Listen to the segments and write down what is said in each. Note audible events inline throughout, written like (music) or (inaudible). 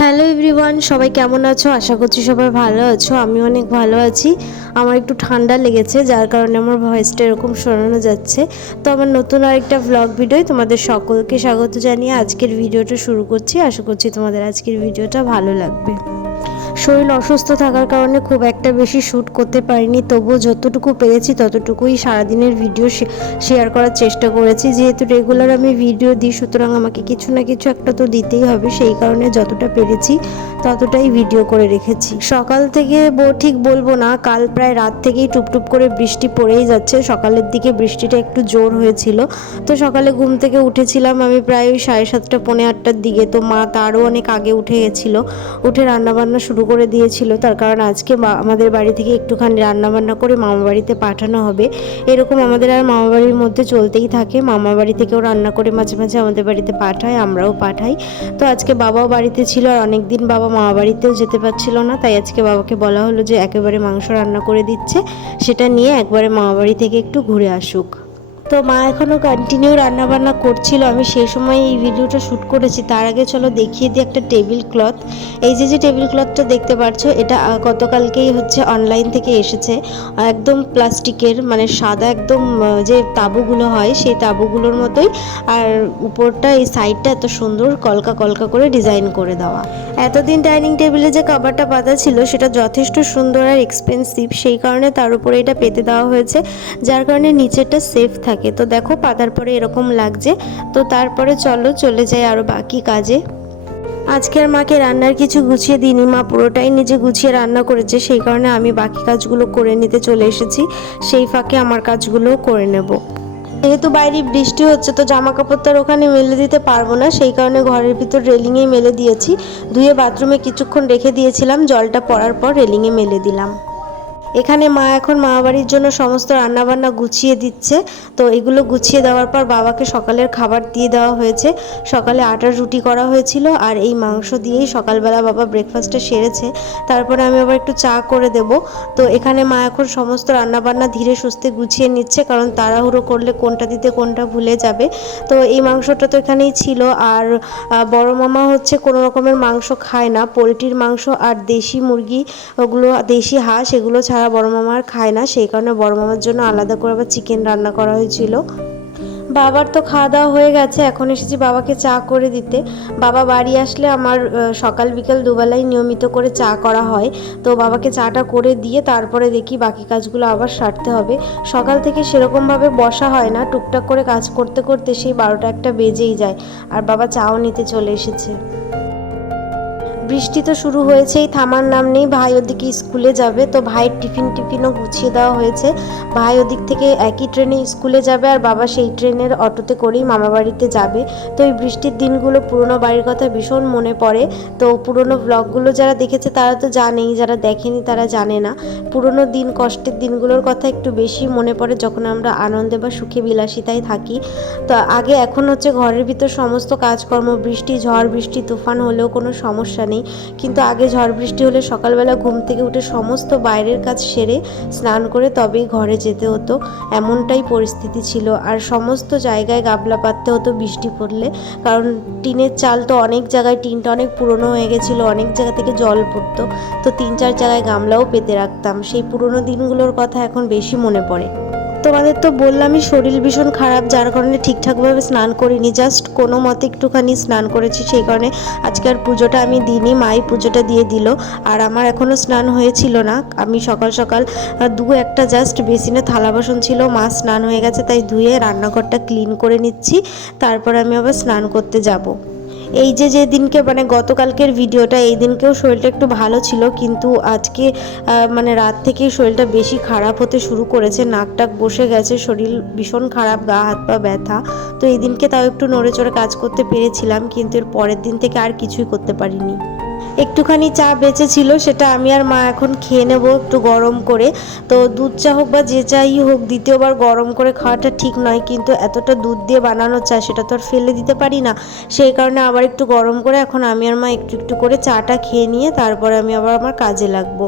Hello everyone, সবাই কেমন আছো? আশা করছি সবাই ভালো আছো আমি অনেক ভালো আছি। আমার একটু ঠান্ডা লেগেছে, যার কারণে আমার ভয়েসটা এরকম শোনানো যাচ্ছে। তো আমার নতুন আরেকটা ব্লগ ভিডিও তোমাদের সকলকে স্বাগত জানিয়ে আজকের ভিডিওটা শুরু করছি। আশা করছি তোমাদের আজকের ভিডিওটা ভালো লাগবে। শরীর অসুস্থ থাকার কারণে খুব একটা বেশি শ্যুট করতে পারিনি। তবুও যতটুকু পেরেছি, ততটুকুই সারাদিনের ভিডিও শেয়ার করার চেষ্টা করেছি। যেহেতু রেগুলার আমি ভিডিও দিই, সুতরাং আমাকে কিছু না কিছু একটা তো দিতেই হবে। সেই কারণে যতটা পেরেছি, ততটাই ভিডিও করে রেখেছি। সকাল থেকে ঠিক বলব না, কাল প্রায় রাত থেকেই টুপটুপ করে বৃষ্টি পড়েই যাচ্ছে। সকালের দিকে বৃষ্টিটা একটু জোর হয়েছিল। তো সকালে ঘুম থেকে উঠেছিলাম আমি প্রায় ওই সাড়ে সাতটা, পৌনে আটটার দিকে। তো মা তারও অনেক আগে উঠে গেছিল। উঠে রান্নাবান্না শুরু করে দিয়েছিল। তার কারণ আজকে আমাদের বাড়ি থেকে একটুখানি রান্নাবান্না করে মামা বাড়িতে পাঠানো হবে। এরকম আমাদের আর মামা বাড়ির মধ্যে চলতেই থাকে। মামা বাড়ি থেকেও রান্না করে মাঝে মাঝে আমাদের বাড়িতে পাঠায়, আমরাও পাঠাই। তো আজকে বাবাও বাড়িতে ছিল আর অনেক দিন বাবা মামা বাড়িতেও যেতে পারছিল না। তাই আজকে বাবাকে বলা হলো যে, একেবারে মাংস রান্না করে দিচ্ছে। সেটা নিয়ে একবারে মামা বাড়ি থেকে একটু ঘুরে আসুক। তো মা এখনও কন্টিনিউ রান্নাবান্না করছিল। আমি সেই সময় এই ভিডিওটা শ্যুট করেছি। তার আগে চলো দেখিয়ে দিই একটা টেবিল ক্লথ এই যে যে টেবিল ক্লথটা দেখতে পাচ্ছ এটা গতকালকেই হচ্ছে অনলাইন থেকে এসেছে। একদম প্লাস্টিকের মানে সাদা একদম যে তাবুগুলো হয়, সেই তাবুগুলোর মতোই। আর উপরটা, এই সাইডটা এত সুন্দর, কলকা কলকা করে ডিজাইন করে দেওয়া। এতদিন ডাইনিং টেবিলে যে কাবারটা পাতা ছিল, সেটা যথেষ্ট সুন্দর আর এক্সপেন্সিভ সেই কারণে তার উপরে এটা পেতে দেওয়া হয়েছে। যার কারণে নিচেরটা সেফ থাকে। থাকে। তো দেখো পাতার পরে এরকম লাগছে। তো তারপরে চলো চলে যাই আরও বাকি কাজে। আজকে আর মাকে রান্নার কিছু গুছিয়ে দিইনি। মা পুরোটাই নিজে গুছিয়ে রান্না করেছে। সেই কারণে আমি বাকি কাজগুলো করে নিতে চলে এসেছি। সেই ফাঁকে আমার কাজগুলোও করে নেব। যেহেতু বাইরে বৃষ্টি হচ্ছে, তো জামা কাপড় তার ওখানে মেলে দিতে পারব না। সেই কারণে ঘরের ভিতর রেলিংয়েই মেলে দিয়েছি। ধুয়ে বাথরুমে কিছুক্ষণ রেখে দিয়েছিলাম। জলটা পড়ার পর রেলিংয়ে মেলে দিলাম। এখানে মা এখন মা বাড়ির জন্য সমস্ত রান্নাবান্না গুছিয়ে দিচ্ছে। তো এগুলো গুছিয়ে দেওয়ার পর বাবাকে সকালের খাবার দিয়ে দেওয়া হয়েছে। সকালে আটার রুটি করা হয়েছিল আর এই মাংস দিয়েই সকালবেলা বাবা ব্রেকফাস্টটা সেরেছে। তারপরে আমি আবার একটু চা করে দেব। তো এখানে মা এখন সমস্ত রান্নাবান্না ধীরে সুস্থে গুছিয়ে নিচ্ছে কারণ তাড়াহুড়ো করলে কোনটা দিতে কোনটা ভুলে যাবে। তো এই মাংসটা তো এখানেই ছিল আর বড় মামা হচ্ছে কোনো রকমের মাংস খায় না। পোলট্রির মাংস আর দেশি মুরগি, ওগুলো দেশি হাঁস, এগুলো ছাড়া বড় মামার খায় না, সেই কারণে বড় মামার জন্য আলাদা করে আবার চিকেন রান্না করা হয়েছিল। বাবার তো খাওয়া দাওয়া হয়ে গেছে, এখন এসেছি বাবাকে চা করে দিতে। বাবা বাড়ি আসলে আমার সকাল বিকাল দুবেলাই নিয়মিত করে চা করা হয়। তো বাবাকে চাটা করে দিয়ে তারপরে দেখি বাকি কাজগুলো আবার সারতে হবে। সকাল থেকে সেরকমভাবে বসা হয় না, টুকটাক করে কাজ করতে করতে সেই বারোটা একটা বেজেই যায়। আর বাবা চাও নিতে চলে এসেছে। বৃষ্টি তো শুরু হয়েছেই, থামার নাম নেই, ভাই ওদিকে স্কুলে যাবে। তো ভাইয়ের টিফিন টিফিনও গুছিয়ে দেওয়া হয়েছে। ভাই ওদিক থেকে একই ট্রেনে স্কুলে যাবে আর বাবা সেই ট্রেনের অটোতে করেই মামা বাড়িতে যাবে। তো এই বৃষ্টির দিনগুলো, পুরনো বাড়ির কথা ভীষণ মনে পড়ে। তো পুরনো ব্লগগুলো যারা দেখেছে তারা তো জানেই, যারা দেখেনি তারা জানে না। পুরনো দিন, কষ্টের দিনগুলোর কথা একটু বেশি মনে পড়ে যখন আমরা আনন্দে বা সুখে বিলাসিতায় থাকি। তো আগে, এখন হচ্ছে ঘরের ভিতর সমস্ত কাজকর্ম, বৃষ্টি, ঝড়, বৃষ্টি, তুফান হলেও কোনো সমস্যা নেই। নেই। কিন্তু আগে ঝড় বৃষ্টি হলে সকালবেলা ঘুম থেকে উঠে সমস্ত বাইরের কাজ সেরে স্নান করে তবেই ঘরে যেতে হতো। এমনটাই পরিস্থিতি ছিল। আর সমস্ত জায়গায় গাবলা পাততে হতো বৃষ্টি পড়লে। কারণ টিনের চাল তো অনেক জায়গায়, টিনটা অনেক পুরনো হয়ে গেছিল, অনেক জায়গা থেকে জল পড়তো। তো তিন চার জায়গায় গামলাও পেতে রাখতাম। সেই পুরনো দিনগুলোর কথা এখন বেশি মনে পড়ে। তোমাদের তো বললামই শরীর ভীষণ খারাপ, যার কারণে ঠিকঠাকভাবে স্নান করিনি জাস্ট কোনো মতে একটুখানি স্নান করেছি, সেই কারণে আজকে আর পুজোটা আমি দিইনি, মাই পুজোটা দিয়ে দিল, আর আমার এখনও স্নান হয়েছিল না, আমি সকাল সকাল দু একটা জাস্ট বেসিনে থালা বাসন ছিল, মা স্নান হয়ে গেছে, তাই ধুয়ে রান্নাঘরটা ক্লিন করে নিচ্ছি, তারপর আমি আবার স্নান করতে যাব। এই যে যে দিনকে মানে গতকালকের ভিডিওটা, এই দিনকেও শরীরটা একটু ভালো ছিল, কিন্তু আজকে মানে রাত থেকেই শরীরটা বেশি খারাপ হতে শুরু করেছে। নাক টাক বসে গেছে, শরীর ভীষণ খারাপ, গা, হাত পা ব্যথা। তো এই দিনকে তাও একটু নড়েচড়ে কাজ করতে পেরেছিলাম, কিন্তু এর পরের দিন থেকে আর কিছুই করতে পারিনি। একটুখানি চা বেঁচে ছিল সেটা আমি আর মা এখন খেয়ে নেব একটু গরম করে। তো দুধ চা হোক বা যে চাই হোক, দ্বিতীয়বার গরম করে খাওয়াটা ঠিক নয়, কিন্তু এতটা দুধ দিয়ে বানানো চা, সেটা তো আর ফেলে দিতে পারি না। সেই কারণে আবার একটু গরম করে এখন আমি আর মা একটু একটু করে চাটা খেয়ে নিয়ে, তারপরে আমি আবার আমার কাজে লাগবো।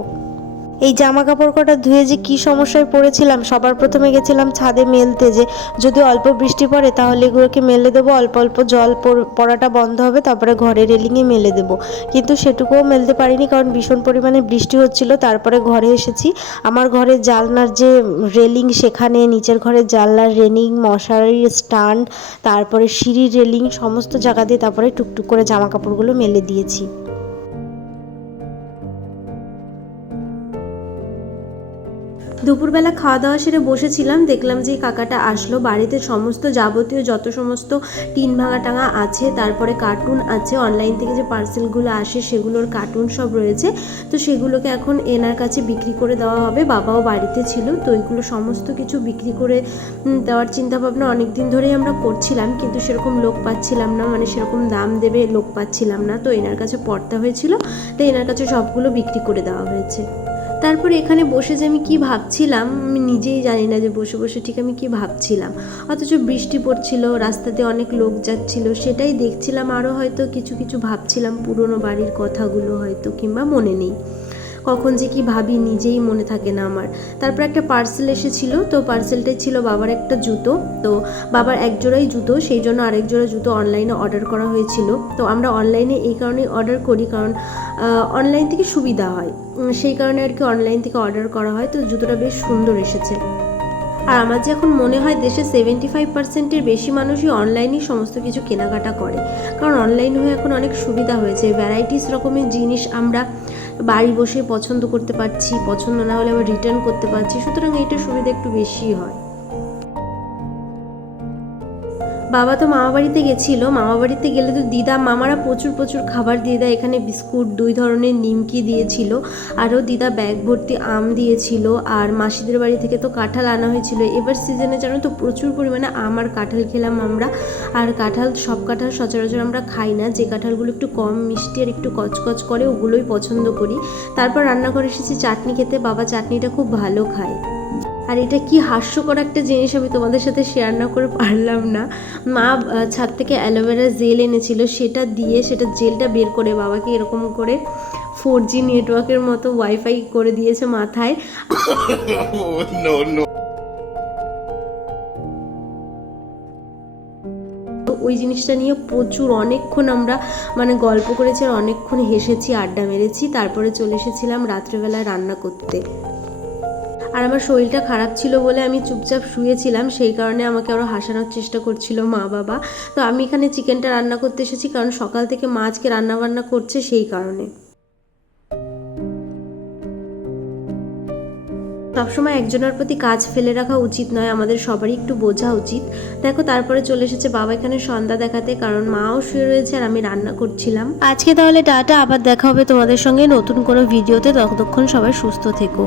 এই জামা কাপড় কটা ধুয়ে যে কি সমস্যায় পড়েছিলাম, সবার প্রথমে গেছিলাম ছাদে মেলতে যে, যদি অল্প বৃষ্টি পড়ে তাহলে এগুলোকে মেলে দেবো, অল্প অল্প জল পড়- পড়াটা বন্ধ হবে, তারপরে ঘরে রেলিংয়ে মেলে দেবো। কিন্তু সেটুকুও মেলতে পারিনি কারণ ভীষণ পরিমাণে বৃষ্টি হচ্ছিল, তারপরে ঘরে এসেছি। আমার ঘরের জালনার যে রেলিং সেখানে, নিচের ঘরের জানলার রেলিং মশারির স্ট্যান্ড তারপরে সিঁড়ির রেলিং সমস্ত জায়গা দিয়ে তারপরে টুকটুক করে জামা কাপড়গুলো মেলে দিয়েছি। দুপুরবেলা খাওয়া দাওয়া সেরে বসেছিলাম, দেখলাম যে কাকাটা আসলো। বাড়িতে সমস্ত যাবতীয় যত সমস্ত টিন ভাঙা টাঙা আছে, তারপরে কার্টুন আছে অনলাইন থেকে যে পার্সেলগুলো আসে সেগুলোর কার্টুন সব রয়েছে। তো সেগুলোকে এখন এনার কাছে বিক্রি করে দেওয়া হবে, বাবাও বাড়িতে ছিল, তো ওইগুলো সমস্ত কিছু বিক্রি করে দেওয়ার চিন্তা ভাবনা অনেক দিন ধরেই আমরা করছিলাম, কিন্তু সেরকম লোক পাচ্ছিলাম না মানে সেরকম দাম দেবে লোক পাচ্ছিলাম না, তো এনার কাছে পড়তে হয়েছিল, তো এনার কাছে সবগুলো বিক্রি করে দেওয়া হয়েছে। তারপরে এখানে বসে যে আমি কি ভাবছিলাম, আমি নিজেই জানি না যে বসে বসে ঠিক আমি কি ভাবছিলাম। অথচ বৃষ্টি পড়ছিল, রাস্তাতে অনেক লোক যাচ্ছিল, সেটাই দেখছিলাম আরও হয়তো কিছু কিছু ভাবছিলাম পুরনো বাড়ির কথাগুলো হয়তো কিংবা মনে নেই। কখন যে কি ভাবি নিজেই মনে থাকে না আমার। তারপর একটা পার্সেল এসেছিল, তো পার্সেলটাই ছিল বাবার একটা জুতো। তো বাবার এক জোড়াই জুতো, সেই জন্য আরেক জোড়া জুতো অনলাইনে অর্ডার করা হয়েছিল। তো আমরা অনলাইনে এই কারণেই অর্ডার করি কারণ অনলাইন থেকে সুবিধা হয়। সেই কারণে আর কি অনলাইন থেকে অর্ডার করা হয়। তো জুতোটা বেশ সুন্দর এসেছে। আর আমার যে এখন মনে হয় দেশে সেভেন্টি ফাইভ পার্সেন্টের বেশি মানুষই অনলাইনেই সমস্ত কিছু কেনাকাটা করে। কারণ অনলাইন হয়ে এখন অনেক সুবিধা হয়েছে। ভ্যারাইটিস রকমের জিনিস আমরা বাড়ি বসে পছন্দ করতে পারছি, পছন্দ না হলে আবার রিটার্ন করতে পারছি, সুতরাং এইটা সুবিধা একটু বেশি হয়। বাবা তো মামা বাড়িতে গেছিল, মামা বাড়িতে গেলে তো দিদা, মামারা প্রচুর প্রচুর খাবার দিয়ে দেয়, এখানে বিস্কুট, দুই ধরনের নিমকি দিয়েছিল, আরও দিদা ব্যাগ ভর্তি আম দিয়েছিল, আর মাসিদের বাড়ি থেকে তো কাঁঠাল আনা হয়েছিল। এবার সিজনে জানো তো প্রচুর পরিমাণে আম আর কাঁঠাল খেলাম আমরা, আর কাঁঠাল, সব কাঁঠাল সচরাচর আমরা খাই না, যে কাঁঠালগুলো একটু কম মিষ্টি আর একটু কচকচ করে ওগুলোই পছন্দ করি। তারপর রান্নাঘরে এসেছি, চাটনি খেতে, বাবা চাটনিটা খুব ভালো খায়। আর এটা কি হাস্যকর একটা জিনিস আমি তোমাদের সাথে শেয়ার না করে পারলাম না। মা ছাদ থেকে অ্যালোভেরা জেল এনেছিল সেটা দিয়ে সেটা জেলটা বের করে বাবাকে এরকম করে ফোর জি নেটওয়ার্কের মতো ওয়াইফাই করে দিয়েছে মাথায়। (coughs) Oh, ওই জিনিসটা নিয়ে প্রচুর অনেকক্ষণ আমরা মানে গল্প করেছি আর অনেকক্ষণ হেসেছি আড্ডা মেরেছি তারপরে চলে এসেছিলাম রাত্রেবেলায় রান্না করতে। আর আমার শরীরটা খারাপ ছিল বলে আমি চুপচাপ শুয়েছিলাম, সেই কারণে আমাকে আরও হাসানোর চেষ্টা করছিল মা বাবা। তো আমি এখানে চিকেনটা রান্না করতে এসেছি, কারণ সকাল থেকে মা আজকে রান্না বান্না করছে সেই কারণে। সবসময় একজনের প্রতি কাজ ফেলে রাখা উচিত নয়, আমাদের সবারই একটু বোঝা উচিত। দেখো, তারপরে চলে এসেছে বাবা এখানে সন্ধ্যা দেখাতে, কারণ মাও শুয়ে রয়েছে আর আমি রান্না করছিলাম। আজকে তাহলে টাটা, আবার দেখা হবে তোমাদের সঙ্গে নতুন কোনো ভিডিওতে, ততক্ষণ সবাই সুস্থ থেকো।